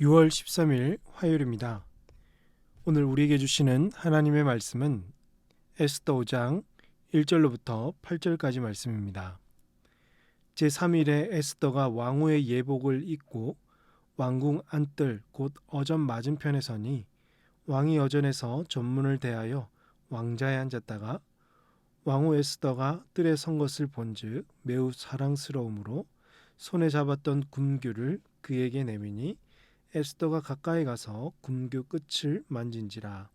6월 13일 화요일입니다. 오늘 우리에게 주시는 하나님의 말씀은 에스더 5장 1절로부터 8절까지 말씀입니다. 제3일에 에스더가 왕후의 예복을 입고 왕궁 안뜰 곧 어전 맞은편에 서니 왕이 어전에서 전문을 대하여 왕자에 앉았다가 왕후 에스더가 뜰에 선 것을 본즉 매우 사랑스러움으로 손에 잡았던 금규를 그에게 내미니 에스더가 가까이 가서 금규 끝을 만진지라.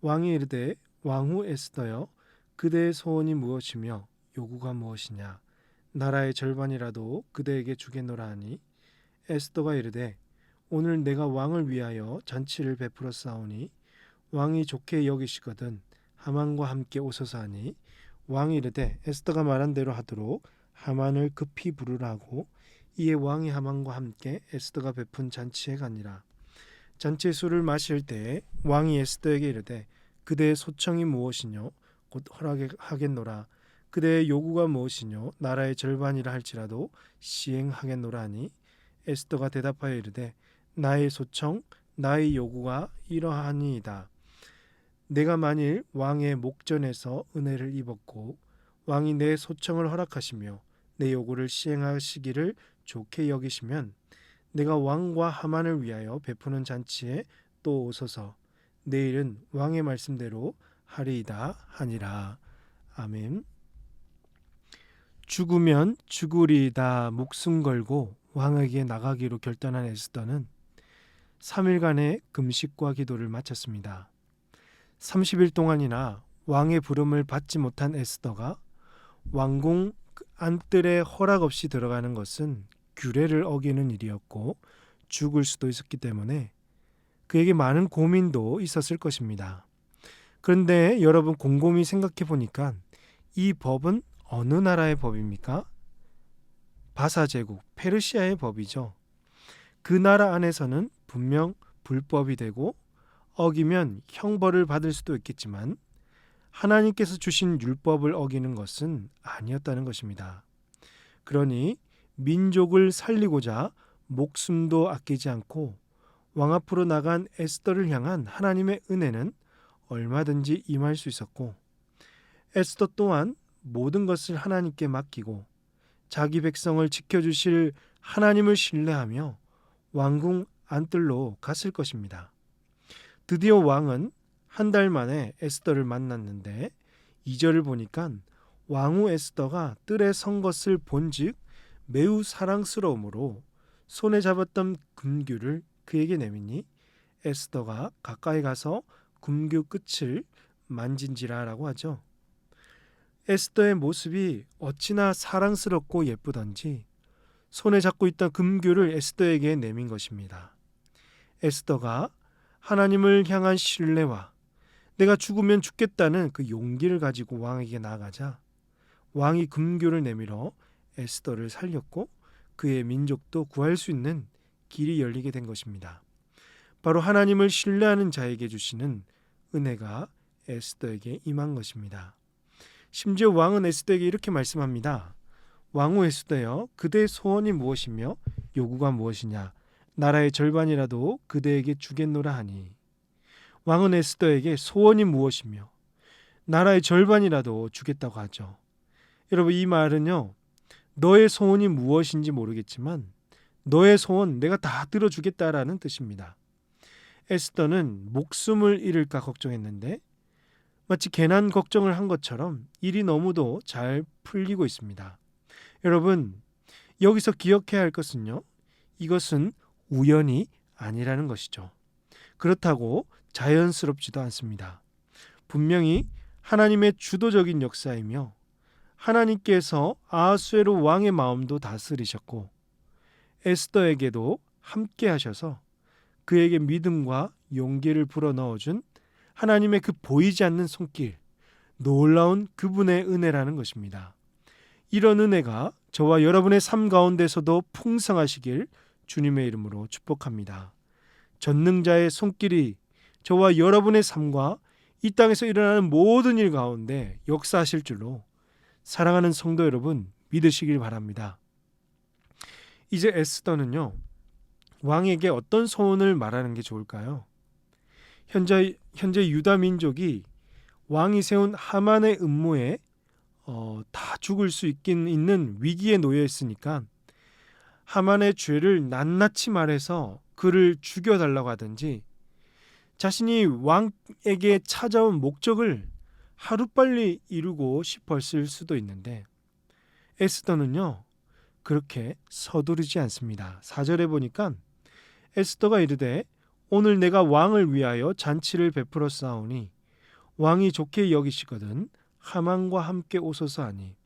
왕이 이르되 왕후 에스더여 그대의 소원이 무엇이며 요구가 무엇이냐 나라의 절반이라도 그대에게 주겠노라 하니 에스더가 이르되 오늘 내가 왕을 위하여 잔치를 베풀어 싸우니 왕이 좋게 여기시거든 하만과 함께 오소서 하니 왕이 이르되 에스더가 말한 대로 하도록 하만을 급히 부르라 하고 이에 왕이 하만과 함께 에스더가 베푼 잔치에 가니라. 잔치의 술을 마실 때에 왕이 에스더에게 이르되 그대의 소청이 무엇이뇨 곧 허락하겠노라. 그대의 요구가 무엇이뇨 나라의 절반이라 할지라도 시행하겠노라 하니 에스더가 대답하여 이르되 나의 소청 나의 요구가 이러하니이다. 내가 만일 왕의 목전에서 은혜를 입었고 왕이 내 소청을 허락하시며 내 요구를 시행하시기를 좋게 여기시면 내가 왕과 하만을 위하여 베푸는 잔치에 또 오소서. 내일은 왕의 말씀대로 하리이다 하니라. 아멘. 죽으면 죽으리이다 목숨 걸고 왕에게 나가기로 결단한 에스더는 3일간의 금식과 기도를 마쳤습니다. 30일 동안이나 왕의 부름을 받지 못한 에스더가 왕궁 안뜰에 허락 없이 들어가는 것은 규례를 어기는 일이었고 죽을 수도 있었기 때문에 그에게 많은 고민도 있었을 것입니다. 그런데 여러분 곰곰이 생각해 보니까 이 법은 어느 나라의 법입니까? 바사 제국 페르시아의 법이죠. 그 나라 안에서는 분명 불법이 되고 어기면 형벌을 받을 수도 있겠지만 하나님께서 주신 율법을 어기는 것은 아니었다는 것입니다. 그러니 민족을 살리고자 목숨도 아끼지 않고 왕 앞으로 나간 에스더를 향한 하나님의 은혜는 얼마든지 임할 수 있었고 에스더 또한 모든 것을 하나님께 맡기고 자기 백성을 지켜주실 하나님을 신뢰하며 왕궁 안뜰로 갔을 것입니다. 드디어 왕은 한 달 만에 에스더를 만났는데 2절을 보니까 왕후 에스더가 뜰에 선 것을 본즉 매우 사랑스러움으로 손에 잡았던 금규를 그에게 내미니 에스더가 가까이 가서 금규 끝을 만진지라라고 하죠. 에스더의 모습이 어찌나 사랑스럽고 예쁘던지 손에 잡고 있던 금규를 에스더에게 내민 것입니다. 에스더가 하나님을 향한 신뢰와 내가 죽으면 죽겠다는 그 용기를 가지고 왕에게 나아가자 왕이 금규를 내밀어 에스더를 살렸고 그의 민족도 구할 수 있는 길이 열리게 된 것입니다. 바로 하나님을 신뢰하는 자에게 주시는 은혜가 에스더에게 임한 것입니다. 심지어 왕은 에스더에게 이렇게 말씀합니다. 왕후 에스더여 그대의 소원이 무엇이며 요구가 무엇이냐 나라의 절반이라도 그대에게 주겠노라 하니 왕은 에스더에게 소원이 무엇이며 나라의 절반이라도 주겠다고 하죠. 여러분 이 말은요. 너의 소원이 무엇인지 모르겠지만 너의 소원 내가 다 들어주겠다라는 뜻입니다. 에스더는 목숨을 잃을까 걱정했는데 마치 괜한 걱정을 한 것처럼 일이 너무도 잘 풀리고 있습니다. 여러분 여기서 기억해야 할 것은요. 이것은 우연이 아니라는 것이죠. 그렇다고 자연스럽지도 않습니다. 분명히 하나님의 주도적인 역사이며 하나님께서 아하수에로 왕의 마음도 다스리셨고 에스더에게도 함께 하셔서 그에게 믿음과 용기를 불어넣어준 하나님의 그 보이지 않는 손길, 놀라운 그분의 은혜라는 것입니다. 이런 은혜가 저와 여러분의 삶 가운데서도 풍성하시길 주님의 이름으로 축복합니다. 전능자의 손길이 저와 여러분의 삶과 이 땅에서 일어나는 모든 일 가운데 역사하실 줄로 사랑하는 성도 여러분 믿으시길 바랍니다. 이제 에스더는요 왕에게 어떤 소원을 말하는 게 좋을까요? 현재 유다 민족이 왕이 세운 하만의 음모에 다 죽을 수 있는 위기에 놓여 있으니까 하만의 죄를 낱낱이 말해서 그를 죽여달라고 하든지, 자신이 왕에게 찾아온 목적을 하루빨리 이루고 싶었을 수도 있는데, 에스더는요 그렇게 서두르지 않습니다. 4절에 보니까 에스더가 이르되 오늘 내가 왕을 위하여 잔치를 베풀어 싸우니 왕이 좋게 여기시거든 하만과 함께 오소서 하니,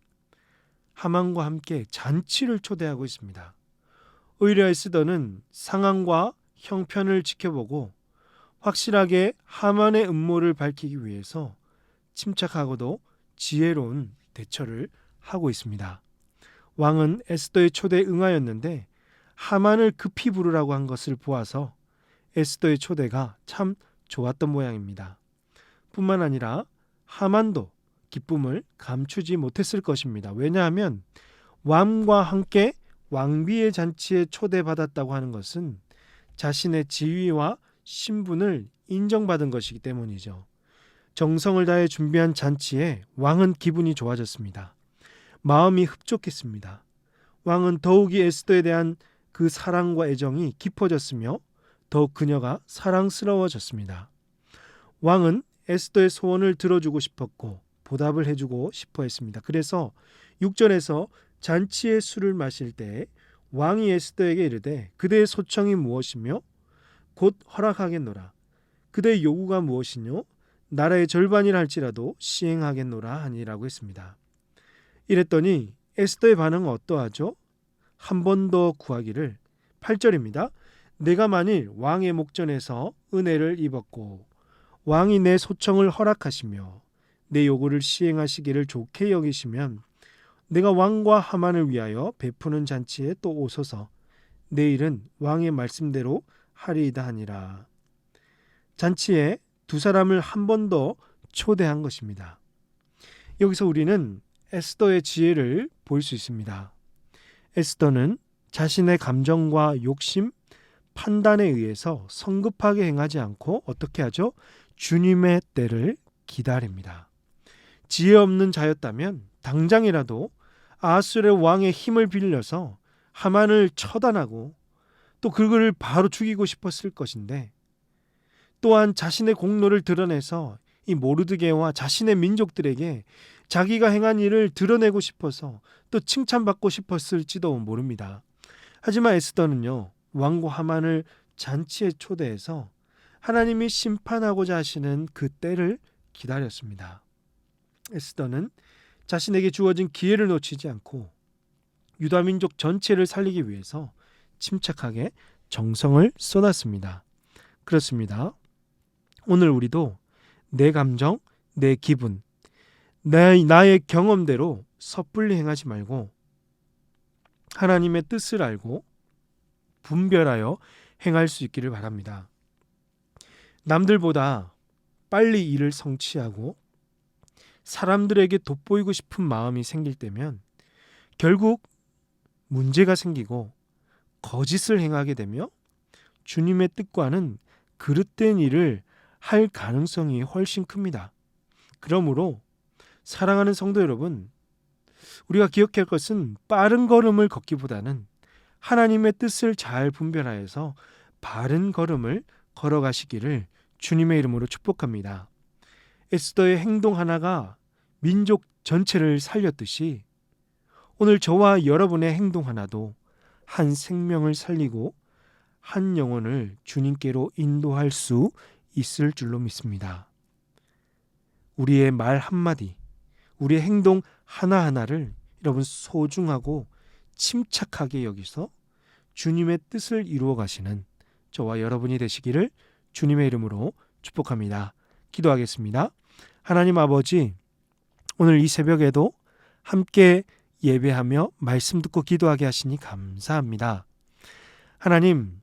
하만과 함께 잔치를 초대하고 있습니다. 오히려 에스더는 상황과 형편을 지켜보고 확실하게 하만의 음모를 밝히기 위해서 침착하고도 지혜로운 대처를 하고 있습니다. 왕은 에스더의 초대에 응하였는데 하만을 급히 부르라고 한 것을 보아서 에스더의 초대가 참 좋았던 모양입니다. 뿐만 아니라 하만도 기쁨을 감추지 못했을 것입니다. 왜냐하면 왕과 함께 왕비의 잔치에 초대받았다고 하는 것은 자신의 지위와 신분을 인정받은 것이기 때문이죠. 정성을 다해 준비한 잔치에 왕은 기분이 좋아졌습니다. 마음이 흡족했습니다. 왕은 더욱이 에스더에 대한 그 사랑과 애정이 깊어졌으며 더욱 그녀가 사랑스러워졌습니다. 왕은 에스더의 소원을 들어주고 싶었고 보답을 해주고 싶어 했습니다. 그래서 6절에서 잔치의 술을 마실 때 왕이 에스더에게 이르되 그대의 소청이 무엇이며 곧 허락하겠노라. 그대의 요구가 무엇이뇨? 나라의 절반이라 할지라도 시행하겠노라 하니라고 했습니다. 이랬더니 에스더의 반응은 어떠하죠? 한 번 더 구하기를, 8절입니다. 내가 만일 왕의 목전에서 은혜를 입었고 왕이 내 소청을 허락하시며 내 요구를 시행하시기를 좋게 여기시면 내가 왕과 하만을 위하여 베푸는 잔치에 또 오소서. 내일은 왕의 말씀대로 하리이다 하니라. 잔치에 두 사람을 한 번 더 초대한 것입니다. 여기서 우리는 에스더의 지혜를 볼 수 있습니다. 에스더는 자신의 감정과 욕심, 판단에 의해서 성급하게 행하지 않고 어떻게 하죠? 주님의 때를 기다립니다. 지혜 없는 자였다면 당장이라도 아수르의 왕의 힘을 빌려서 하만을 처단하고 또 그를 바로 죽이고 싶었을 것인데, 또한 자신의 공로를 드러내서 이 모르드게와 자신의 민족들에게 자기가 행한 일을 드러내고 싶어서 또 칭찬받고 싶었을지도 모릅니다. 하지만 에스더는요 왕과 하만을 잔치에 초대해서 하나님이 심판하고자 하시는 그 때를 기다렸습니다. 에스더는 자신에게 주어진 기회를 놓치지 않고 유다 민족 전체를 살리기 위해서 침착하게 정성을 쏟았습니다. 그렇습니다. 오늘 우리도 내 감정, 내 기분, 나의 경험대로 섣불리 행하지 말고 하나님의 뜻을 알고 분별하여 행할 수 있기를 바랍니다. 남들보다 빨리 일을 성취하고 사람들에게 돋보이고 싶은 마음이 생길 때면 결국 문제가 생기고 거짓을 행하게 되며 주님의 뜻과는 그릇된 일을 할 가능성이 훨씬 큽니다. 그러므로 사랑하는 성도 여러분, 우리가 기억해야 할 것은 빠른 걸음을 걷기보다는 하나님의 뜻을 잘 분별하여서 바른 걸음을 걸어가시기를 주님의 이름으로 축복합니다. 에스더의 행동 하나가 민족 전체를 살렸듯이 오늘 저와 여러분의 행동 하나도 한 생명을 살리고 한 영혼을 주님께로 인도할 수 있을 줄로 믿습니다. 우리의 말 한마디, 우리의 행동 하나하나를 여러분 소중하고 침착하게 여기서 주님의 뜻을 이루어 가시는 저와 여러분이 되시기를 주님의 이름으로 축복합니다. 기도하겠습니다. 하나님 아버지, 오늘 이 새벽에도 함께 예배하며 말씀 듣고 기도하게 하시니 감사합니다. 하나님,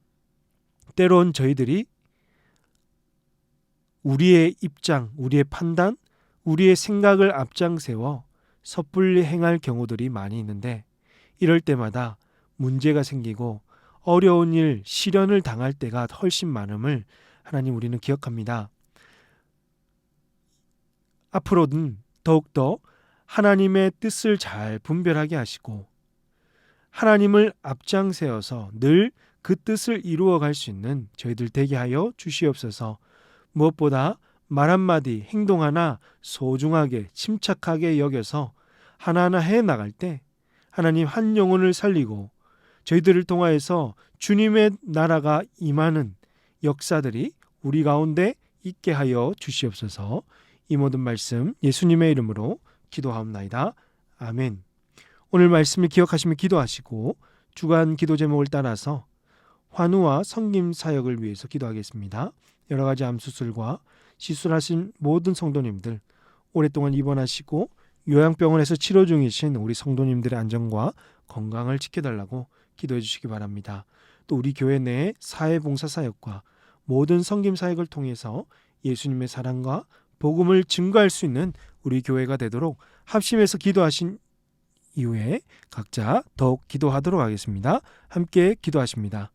때론 저희들이 우리의 입장, 우리의 판단, 우리의 생각을 앞장세워 섣불리 행할 경우들이 많이 있는데 이럴 때마다 문제가 생기고 어려운 일, 시련을 당할 때가 훨씬 많음을 하나님 우리는 기억합니다. 앞으로는 더욱더 하나님의 뜻을 잘 분별하게 하시고 하나님을 앞장세워서 늘 그 뜻을 이루어갈 수 있는 저희들 되게 하여 주시옵소서. 무엇보다 말 한마디, 행동 하나 소중하게 침착하게 여겨서 하나하나 해나갈 때 하나님 한 영혼을 살리고 저희들을 통하여서 주님의 나라가 임하는 역사들이 우리 가운데 있게 하여 주시옵소서. 이 모든 말씀 예수님의 이름으로 기도하옵나이다. 아멘. 오늘 말씀을 기억하시며 기도하시고 주간 기도 제목을 따라서 환우와 성김 사역을 위해서 기도하겠습니다. 여러 가지 암 수술과 시술하신 모든 성도님들, 오랫동안 입원하시고 요양병원에서 치료 중이신 우리 성도님들의 안전과 건강을 지켜달라고 기도해 주시기 바랍니다. 또 우리 교회 내 사회봉사 사역과 모든 성김 사역을 통해서 예수님의 사랑과 복음을 증거할 수 있는 우리 교회가 되도록 합심해서 기도하신 이후에 각자 더욱 기도하도록 하겠습니다. 함께 기도하십니다.